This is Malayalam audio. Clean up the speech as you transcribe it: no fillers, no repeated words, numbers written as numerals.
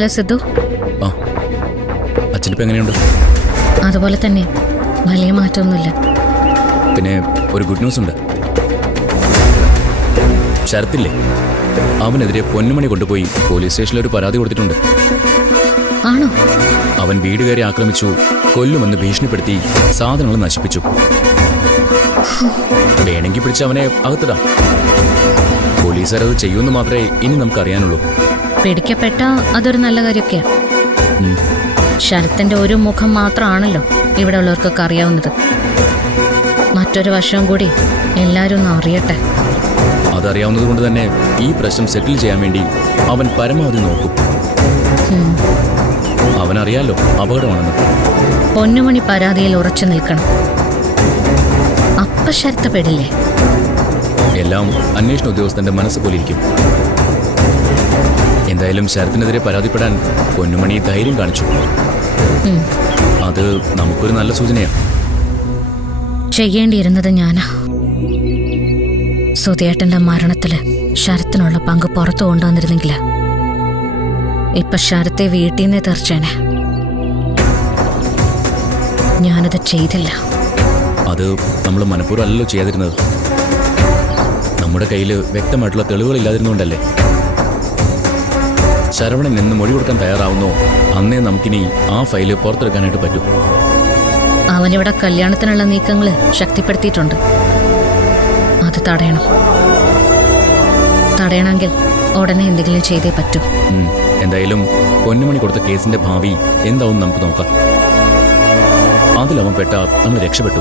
ഹലോ സിദ്ധു. ആ അച്ഛനിപ്പോൾ എങ്ങനെയുണ്ട്? അതുപോലെ തന്നെ, വലിയ മാറ്റമൊന്നുമില്ല. പിന്നെ ഒരു ഗുഡ് ന്യൂസ് ഉണ്ട്. ശരത്തില്ലേ, അവനെതിരെ പൊന്നുമണി കൊണ്ടുപോയി പോലീസ് സ്റ്റേഷനിൽ ഒരു പരാതി കൊടുത്തിട്ടുണ്ട്. ആണോ? അവൻ വീട് കയറി ആക്രമിച്ചു, കൊല്ലുമെന്ന് ഭീഷണിപ്പെടുത്തി സാധനങ്ങൾ നശിപ്പിച്ചു. വേണമെങ്കിൽ പിടിച്ച് അവനെ അകത്തിടാം. പോലീസുകാരത് ചെയ്യുമെന്ന് മാത്രമേ ഇനി നമുക്കറിയാനുള്ളൂ. പിടിക്കപ്പെട്ട അതൊരു നല്ല കാര്യമൊക്കെയാ. ശരത്തിന്റെ ഒരു മുഖം മാത്രമാണല്ലോ ഇവിടെ ഉള്ളവർക്കൊക്കെ അറിയാവുന്നത്. മറ്റൊരു വശവും കൂടി എല്ലാവരും ഒന്ന് അറിയട്ടെ. അതറിയാവുന്നത് കൊണ്ട് തന്നെ ഈ പ്രശ്നം സെറ്റിൽ ചെയ്യാൻ വേണ്ടി അവൻ പരമാവധി നോക്കും. അവനറിയാലോ അപകടമാണെന്ന്. പൊന്നുമണി പരാതിയിൽ ഉറച്ചു നിൽക്കണം. അപ്പ ശരത്ത് പെടില്ലേ? എല്ലാം അന്വേഷണ ഉദ്യോഗസ്ഥന്റെ മനസ്സ് പോലിരിക്കും. എന്തായാലും ശരത്തിനെതിരെ പരാതിപ്പെടാൻ പൊന്നുമണി ധൈര്യം കാണിച്ചു. അത് നമുക്കൊരു നല്ല സൂചനയാണ്. ചെയ്യേണ്ടിയിരുന്നത് ഞാനാ. സുധിയേട്ടന്റെ മരണത്തില് ശരത്തിനുള്ള പങ്ക് പുറത്തു കൊണ്ടുവന്നിരുന്നെങ്കില് ഇപ്പൊ ശരത്തെ വീട്ടിൽ നിന്ന് തീർച്ചേനെ. ഞാനത് ചെയ്തില്ല. അത് നമ്മൾ മനഃപൂർവ്വം അല്ലല്ലോ ചെയ്യാതിരുന്നത്. നമ്മുടെ കയ്യിൽ വ്യക്തമായിട്ടുള്ള തെളിവുകളില്ലാതിരുന്നുകൊണ്ടല്ലേ. ശരവണൻ എന്ന് മൊഴി കൊടുക്കാൻ തയ്യാറാവുന്നോ അന്നേ നമുക്കിനി ആ ഫയല് പുറത്തെടുക്കാനായിട്ട് പറ്റൂ. അവനിവിടെ കല്യാണത്തിനുള്ള നീക്കങ്ങള് ശക്തിപ്പെടുത്തിയിട്ടുണ്ട്. അത് തടയണമെങ്കിൽ ഉടനെ എന്തെങ്കിലും ചെയ്തേ പറ്റൂ. എന്തായാലും പൊന്നുമണി കൊടുത്ത കേസിന്റെ ഭാവി എന്താവും നമുക്ക് നോക്കാം. അതിലവൻ പെട്ട നമ്മൾ രക്ഷപ്പെട്ടു.